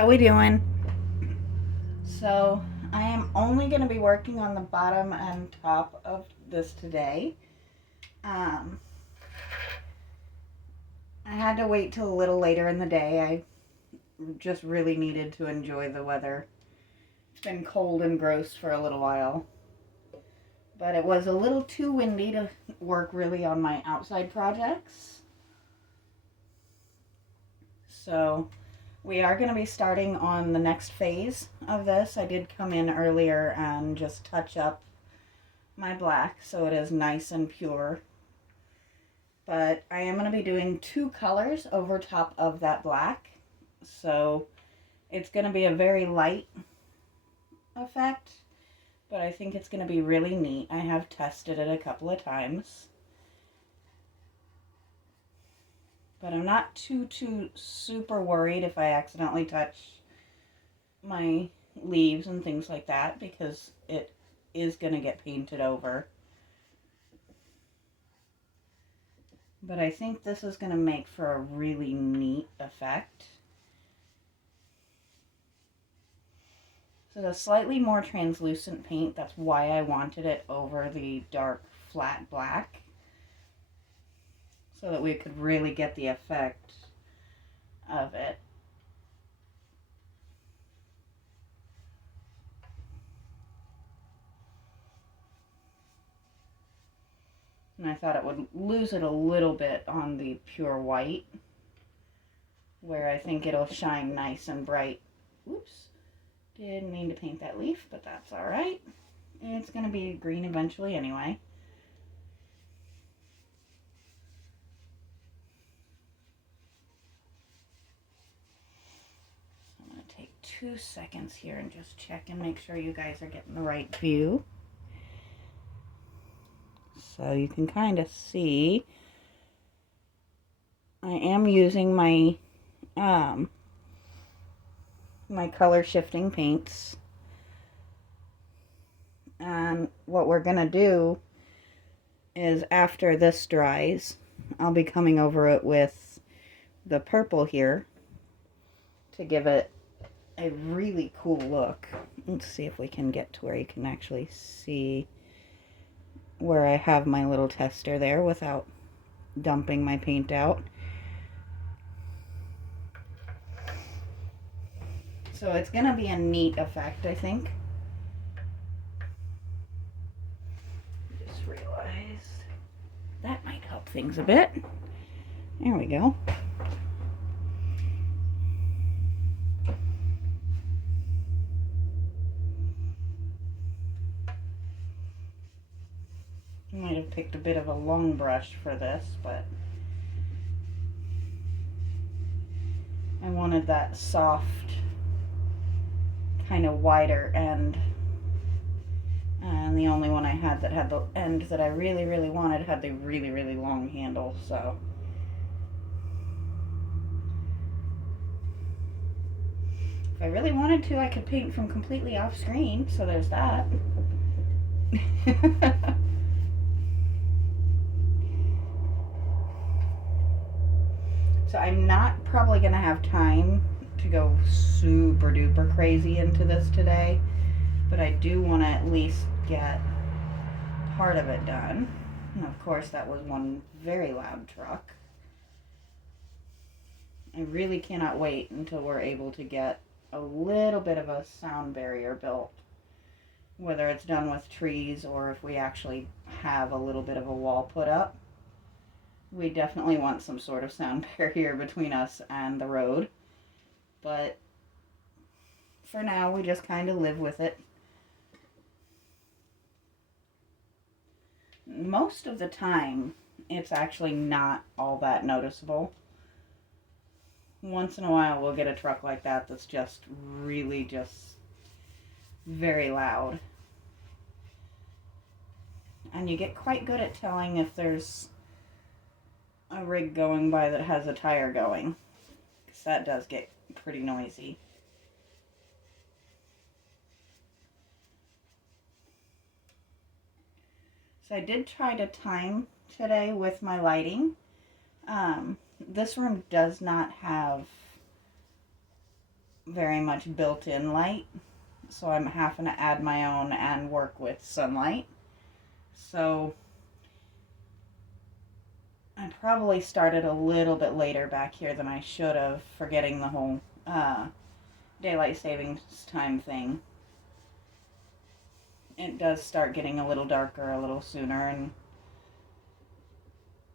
How we doing? So I am only going to be working on the bottom and top of this today. Um, I had to wait till a little later in the day. I just really needed to enjoy the weather. It's been cold and gross for a little while, but it was a little too windy to work really on my outside projects. So we are going to be starting on the next phase of this. I did come in earlier and just touch up my black so it is nice and pure. But I am going to be doing two colors over top of that black. So it's going to be a very light effect, but I think it's going to be really neat. I have tested it a couple of times. But I'm not too super worried if I accidentally touch my leaves and things like that, because it is going to get painted over. But I think this is going to make for a really neat effect. So the slightly more translucent paint, that's why I wanted it over the dark flat black, so that we could really get the effect of it. And I thought it would lose it a little bit on the pure white, where I think it'll shine nice and bright. Oops, didn't mean to paint that leaf, but that's all right. It's going to be green eventually anyway. So I'm going to take 2 seconds here and just check and make sure you guys are getting the right view. So you can kind of see I am using my my color shifting paints. And what we're gonna do is, after this dries, I'll be coming over it with the purple here to give it a really cool look. Let's see if we can get to where you can actually see where I have my little tester there without dumping my paint out. So it's gonna be a neat effect, I think. Just realized that might help things a bit. There we go. I might have picked a bit of a long brush for this, but I wanted that soft, kind of wider end. And the only one I had that had the end that I really wanted had the really long handle, so. If I really wanted to, I could paint from completely off screen, so there's that. So I'm not probably going to have time to go super duper crazy into this today, but I do want to at least get part of it done. And of course that was one very loud truck. I really cannot wait until we're able to get a little bit of a sound barrier built, whether it's done with trees or if we actually have a little bit of a wall put up. We definitely want some sort of sound barrier between us and the road, but for now we just kind of live with it. Most of the time it's actually not all that noticeable. Once in a while we'll get a truck like that that's just really just very loud. And you get quite good at telling if there's a rig going by that has a tire going, because that does get pretty noisy. So I did try to time today with my lighting. This room does not have very much built-in light, so I'm having to add my own and work with sunlight. So I probably started a little bit later back here than I should have, forgetting the whole daylight savings time thing. It does start getting a little darker a little sooner, and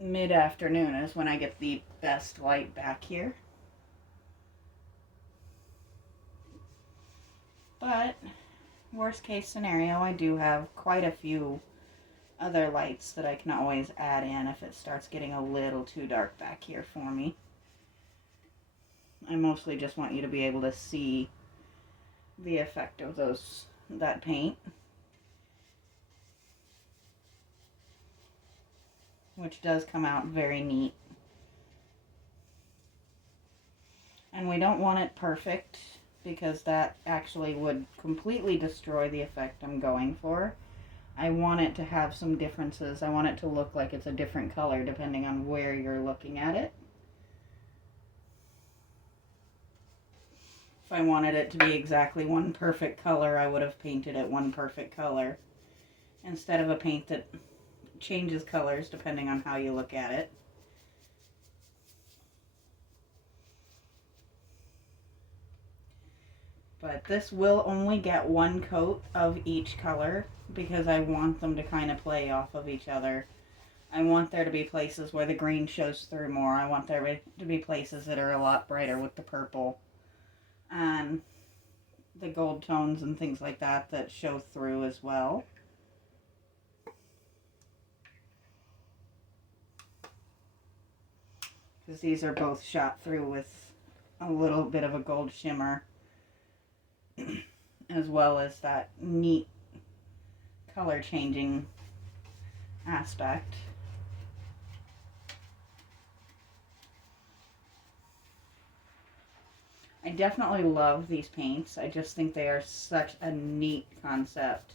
mid-afternoon is when I get the best light back here. But worst case scenario, I do have quite a few other lights that I can always add in if it starts getting a little too dark back here for me. I mostly just want you to be able to see the effect of that paint, which does come out very neat. And we don't want it perfect, because that actually would completely destroy the effect I'm going for. I want it to have some differences. I want it to look like it's a different color depending on where you're looking at it. If I wanted it to be exactly one perfect color, I would have painted it one perfect color, instead of a paint that changes colors depending on how you look at it. But this will only get one coat of each color, because I want them to kind of play off of each other. I want there to be places where the green shows through more. I want there to be places that are a lot brighter with the purple and the gold tones and things like that that show through as well. Because these are both shot through with a little bit of a gold shimmer, as well as that neat color changing aspect. I definitely love these paints. I just think they are such a neat concept.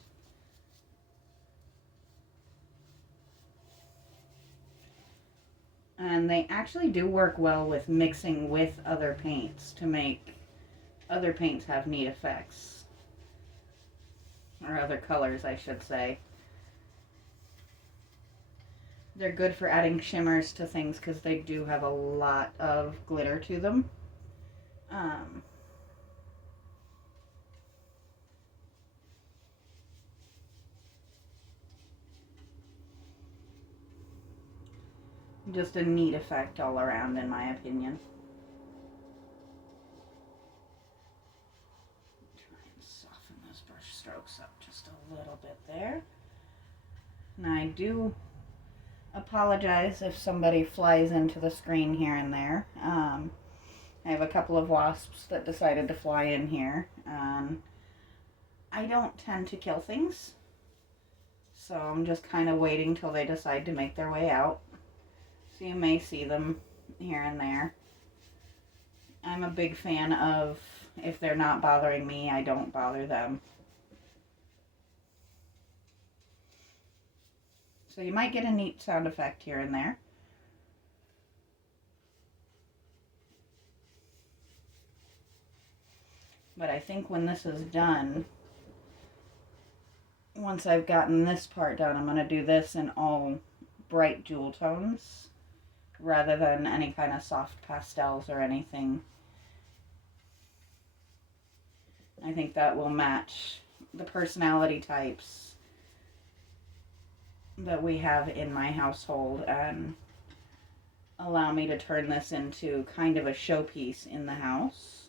And they actually do work well with mixing with other paints to make other paints have neat effects. Or other colors, I should say. They're good for adding shimmers to things because they do have a lot of glitter to them. Just a neat effect all around, in my opinion. Try and soften those brush strokes up just a little bit there. And I do apologize if somebody flies into the screen here and there. I have a couple of wasps that decided to fly in here. I don't tend to kill things, so I'm just kind of waiting till they decide to make their way out. So you may see them here and there. I'm a big fan of, if they're not bothering me, I don't bother them. So you might get a neat sound effect here and there. But I think when this is done, once I've gotten this part done, I'm going to do this in all bright jewel tones rather than any kind of soft pastels or anything. I think that will match the personality types that we have in my household and allow me to turn this into kind of a showpiece in the house,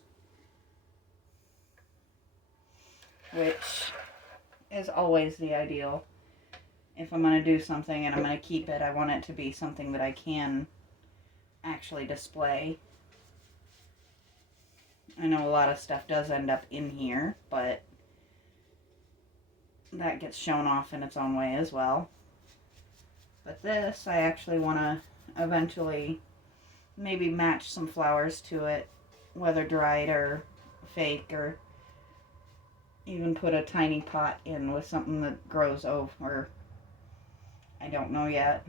which is always the ideal. If I'm going to do something and I'm going to keep it, I want it to be something that I can actually display. I know a lot of stuff does end up in here, but that gets shown off in its own way as well. But this, I actually want to eventually maybe match some flowers to it, whether dried or fake, or even put a tiny pot in with something that grows over. I don't know yet.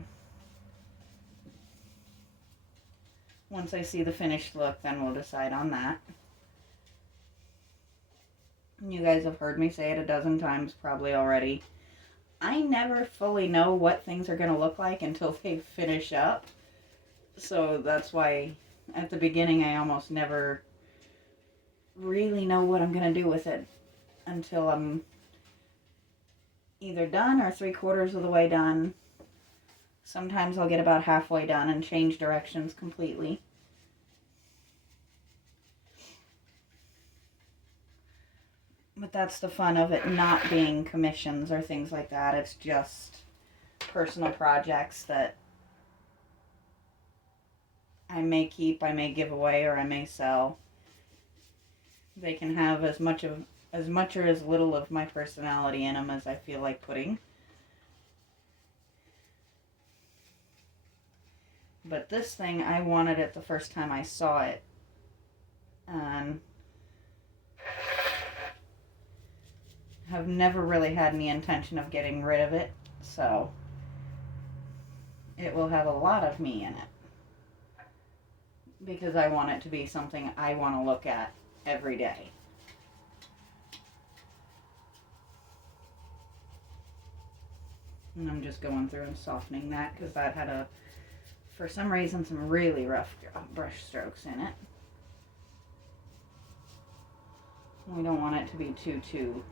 Once I see the finished look, then we'll decide on that. You guys have heard me say it a dozen times probably already. I never fully know what things are going to look like until they finish up. So that's why at the beginning I almost never really know what I'm going to do with it until I'm either done or 3/4 of the way done. Sometimes I'll get about halfway done and change directions completely. But that's the fun of it not being commissions or things like that. It's just personal projects that I may keep, I may give away, or I may sell. They can have as much or as little of my personality in them as I feel like putting. But this thing, I wanted it the first time I saw it. And have never really had any intention of getting rid of it. So it will have a lot of me in it. Because I want it to be something I want to look at every day. And I'm just going through and softening that because that had for some reason, some really rough brush strokes in it. We don't want it to be too.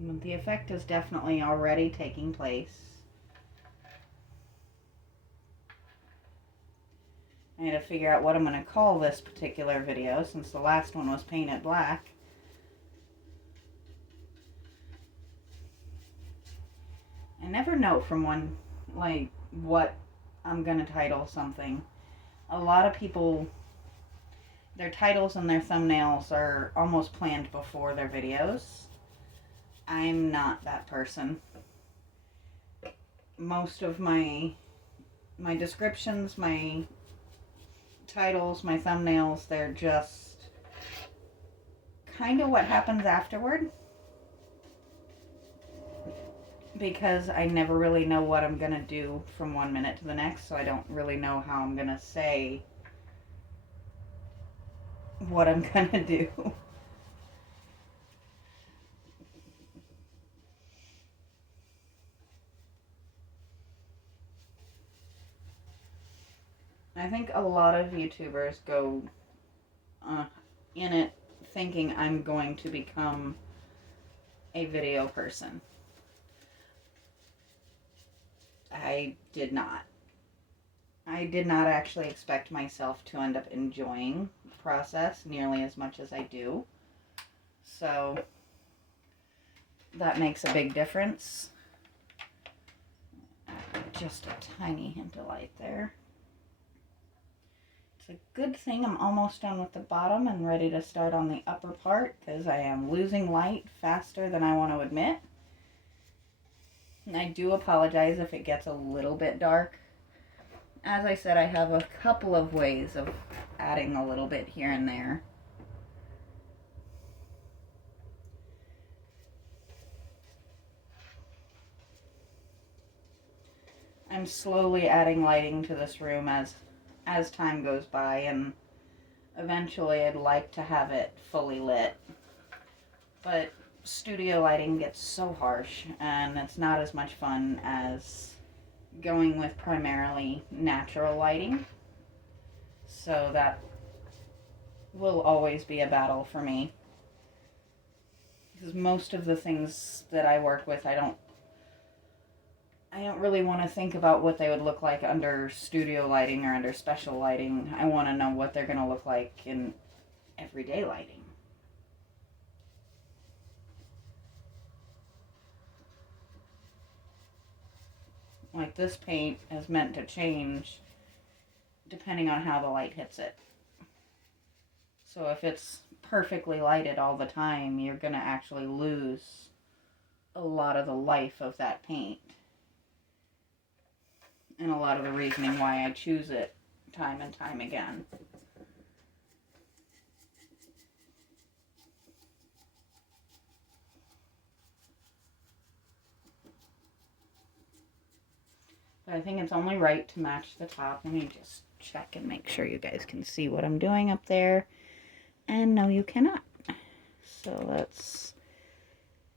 But the effect is definitely already taking place. I had to figure out what I'm going to call this particular video since the last one was painted black. I never know from one, like, what I'm going to title something. A lot of people, their titles and their thumbnails are almost planned before their videos. I'm not that person. Most of my descriptions, my titles, my thumbnails, they're just kind of what happens afterward. Because I never really know what I'm going to do from one minute to the next, so I don't really know how I'm going to say what I'm going to do. I think a lot of YouTubers go in it thinking I'm going to become a video person. I did not. I did not actually expect myself to end up enjoying the process nearly as much as I do. So that makes a big difference. Just a tiny hint of light there. It's a good thing I'm almost done with the bottom and ready to start on the upper part because I am losing light faster than I want to admit. And I do apologize if it gets a little bit dark. As I said, I have a couple of ways of adding a little bit here and there. I'm slowly adding lighting to this room as time goes by, and eventually I'd like to have it fully lit. But studio lighting gets so harsh, and it's not as much fun as going with primarily natural lighting. So that will always be a battle for me. Because most of the things that I work with, I don't really want to think about what they would look like under studio lighting or under special lighting. I want to know what they're going to look like in everyday lighting. Like this paint is meant to change depending on how the light hits it. So if it's perfectly lighted all the time, you're going to actually lose a lot of the life of that paint. And a lot of the reasoning why I choose it time and time again. But I think it's only right to match the top. Let me just check and make sure you guys can see what I'm doing up there. And no, you cannot. So let's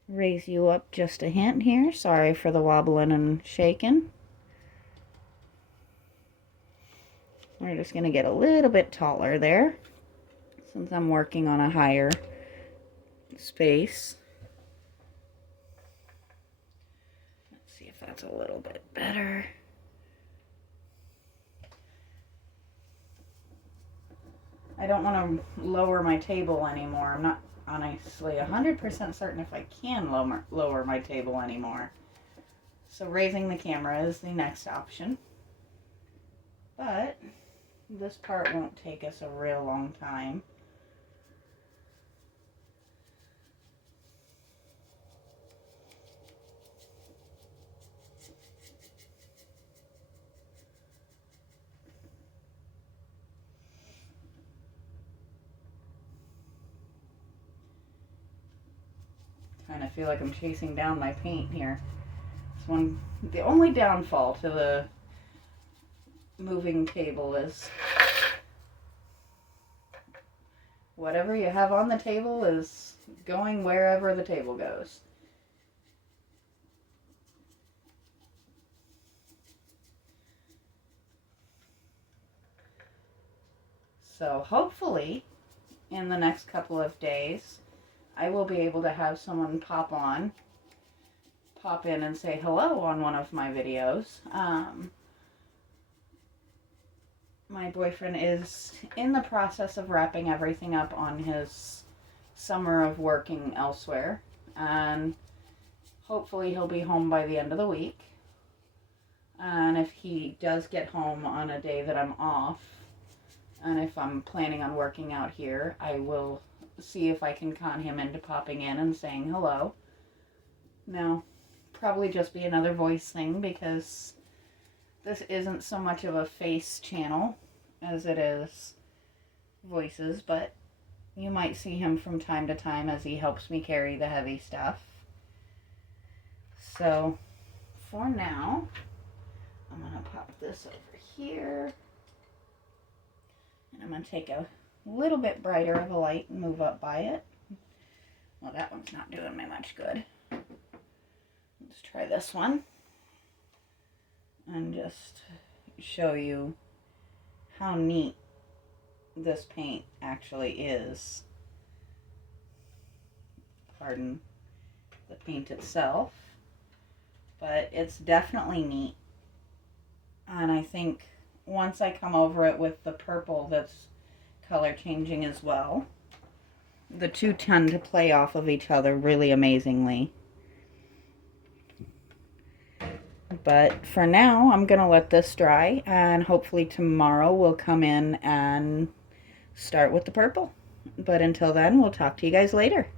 raise you up just a hint here. Sorry for the wobbling and shaking. We're just going to get a little bit taller there since I'm working on a higher space. Let's see if that's a little bit better. I don't want to lower my table anymore. I'm not honestly 100% certain if I can lower my table anymore. So raising the camera is the next option. But this part won't take us a real long time. Kind of feel like I'm chasing down my paint here. The only downfall to the moving table is whatever you have on the table is going wherever the table goes. So hopefully in the next couple of days I will be able to have someone pop in and say hello on one of my videos. My boyfriend is in the process of wrapping everything up on his summer of working elsewhere, and hopefully he'll be home by the end of the week. And if he does get home on a day that I'm off, and if I'm planning on working out here, I will see if I can con him into popping in and saying hello. Now, probably just be another voice thing because this isn't so much of a face channel as it is voices, but you might see him from time to time as he helps me carry the heavy stuff. So, for now, I'm going to pop this over here. And I'm going to take a little bit brighter of a light and move up by it. Well, that one's not doing me much good. Let's try this one. And just show you how neat this paint actually is. Pardon the paint itself. But it's definitely neat. And I think once I come over it with the purple that's color changing as well, the two tend to play off of each other really amazingly. But for now, I'm going to let this dry, and hopefully tomorrow we'll come in and start with the purple. But until then, we'll talk to you guys later.